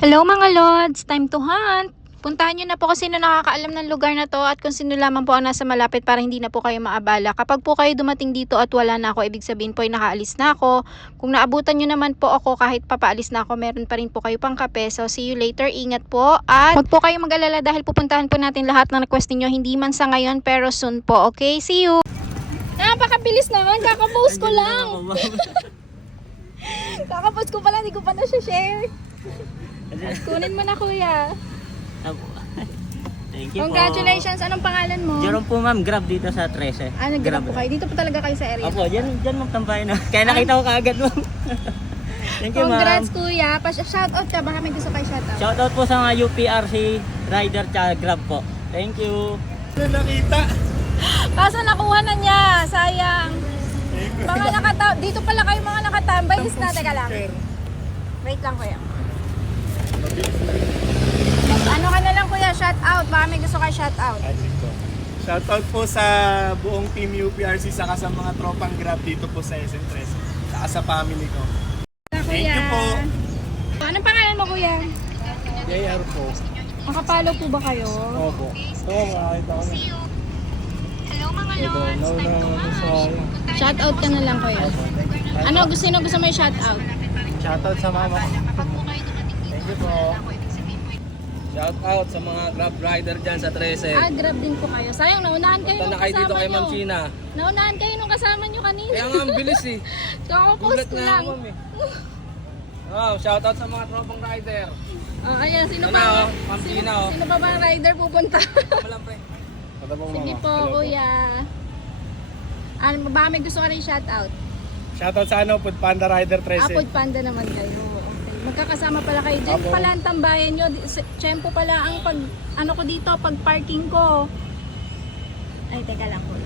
Hello mga Lods! Time to hunt! Puntahan nyo na po kung sino nakakaalam ng lugar na to at kung sino lamang po ang nasa malapit para hindi na po kayo maabala. Kapag po kayo dumating dito at wala na ako, ibig sabihin po ay nakaalis na ako. Kung naabutan nyo naman po ako kahit papaalis na ako, meron pa rin po kayo pang kape. So see you later, ingat po. At huwag po kayong mag-alala dahil pupuntahan po natin lahat ng request niyo, hindi man sa ngayon pero soon po. Okay, see you! Napakabilis naman, kakapost ko lang! Kakapost ko pa lang, hindi ko pa na-share. Kunin mo na kuya. Thank you Congratulations. Anong pangalan mo? po. Jerome po ma'am, grab dito sa 13. Ah, nag-grab po kayo. Dito po talaga kayo sa area. Opo, dyan ma'am tambayan na. Kaya nakita ko kaagad ma'am. Thank you ma'am. Congrats kuya. Shoutout ka. Baka may gusto kayo shoutout. Shoutout po sa mga UPRC rider tsaka grab po. Thank you. Nakita. Kaso nakuha na niya. Sayang. Dito pala kayo mga nakatambay. Is na. Teka lang. Wait lang kuya. Ano ka na lang kuya? Shoutout. Baka may gusto kayo shoutout. Shoutout po sa buong team UPRC saka sa mga tropang grab dito po sa SM3 saka sa family ko. Thank you po. Anong pangalan mo kuya? JR po. Makapalo po ba kayo? Opo. Ito, makakita ko na. Hello mga Lods. Shoutout Shoutout ka na lang kuya. Ano gusto mo yung shoutout? Shoutout sa mama ko. Thank you po. Shout out sa mga Grab rider dyan sa 13. Ah, grab din po kayo. Sayang, naunahan kayo Punta nung na kayo dito kasama kay nyo. Ma'am China. Naunahan kayo nung kasama nyo kanina. Kaya nga ang bilis eh. Kakapost Gulat ko na lang. ako ma'am eh. Oh, shout out sa mga tropang rider. Oh, ayan, sino Ano, pa? Ma'am China oh. Sino pa ba ang rider pupunta? Malam pre. Sige po, kuya. Ano, baka may gusto ka rin shoutout? Shoutout sa Food Panda Rider 13. Food Panda naman kayo. Okay. Magkakasama pala kayo. Diyan pala ang tambayan nyo. Tiyempo pala ang pag parking ko. Ay, teka lang po.